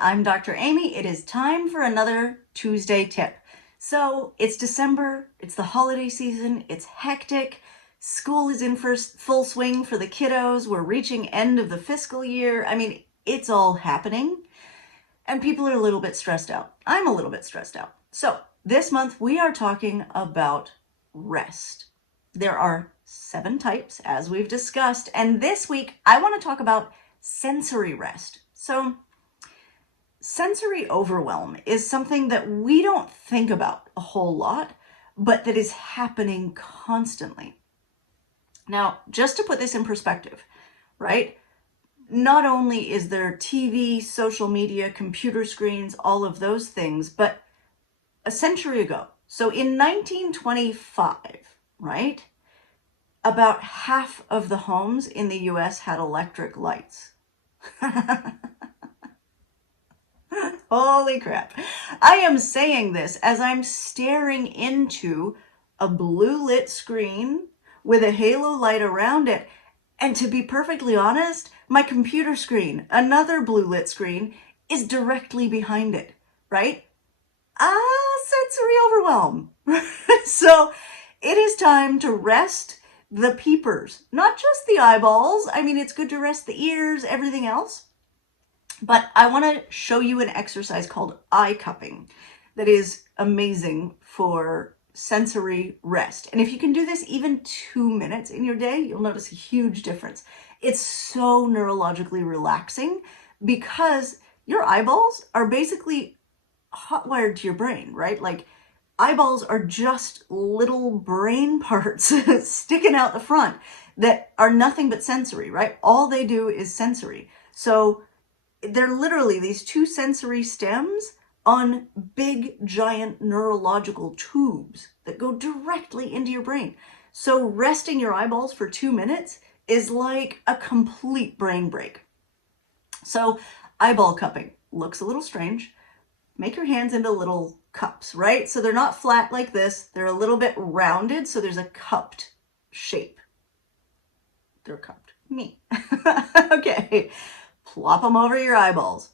I'm Dr. Amy. It is time for another Tuesday tip. So it's December, it's the holiday season, it's hectic. School is in full swing for the kiddos. We're reaching end of the fiscal year. I mean, it's all happening and people are a little bit stressed out. I'm a little bit stressed out. So this month we are talking about rest. There are 7 types, as we've discussed, and this week I want to talk about sensory rest. So sensory overwhelm is something that we don't think about a whole lot, but that is happening constantly. Now, just to put this in perspective, right? Not only is there TV, social media, computer screens, all of those things, but a century ago, so in 1925, right? About half of the homes in the US had electric lights. Holy crap. I am saying this as I'm staring into a blue lit screen with a halo light around it. And to be perfectly honest, my computer screen, another blue lit screen, is directly behind it, right? Sensory overwhelm. So it is time to rest the peepers, not just the eyeballs. I mean, it's good to rest the ears, everything else. But I want to show you an exercise called eye cupping that is amazing for sensory rest. And if you can do this even 2 minutes in your day, you'll notice a huge difference. It's so neurologically relaxing because your eyeballs are basically hotwired to your brain, right? Like eyeballs are just little brain parts sticking out the front that are nothing but sensory, right? All they do is sensory. So they're literally these 2 sensory stems on big, giant neurological tubes that go directly into your brain. So resting your eyeballs for 2 minutes is like a complete brain break. So eyeball cupping looks a little strange. Make your hands into little cups, right? So they're not flat like this. They're a little bit rounded, so there's a cupped shape. They're cupped. Me. Okay. Plop them over your eyeballs.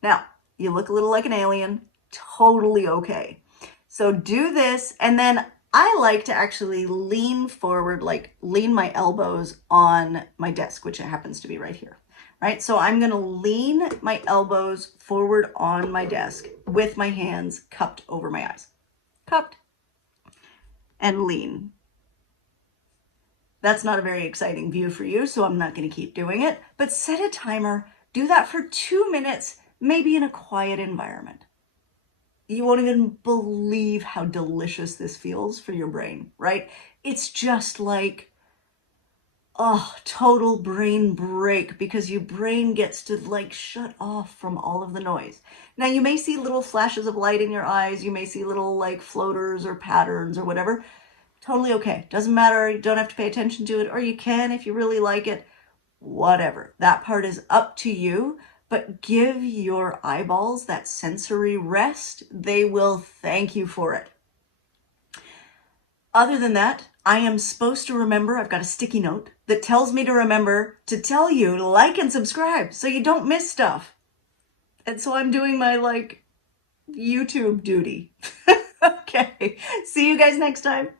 Now, you look a little like an alien. Totally okay. So do this, and then I like to actually lean forward, like lean my elbows on my desk, which happens to be right here, right? So I'm going to lean my elbows forward on my desk with my hands cupped over my eyes. Cupped. And lean. That's not a very exciting view for you, so I'm not going to keep doing it. But set a timer. Do that for 2 minutes, maybe in a quiet environment. You won't even believe how delicious this feels for your brain, right? It's just like, total brain break because your brain gets to like shut off from all of the noise. Now, you may see little flashes of light in your eyes. You may see little like floaters or patterns or whatever. Totally okay. Doesn't matter. You don't have to pay attention to it, or you can if you really like it. Whatever. That part is up to you, but give your eyeballs that sensory rest. They will thank you for it. Other than that, I am supposed to remember, I've got a sticky note that tells me to remember to tell you to like and subscribe so you don't miss stuff. And so I'm doing my like YouTube duty. Okay. See you guys next time.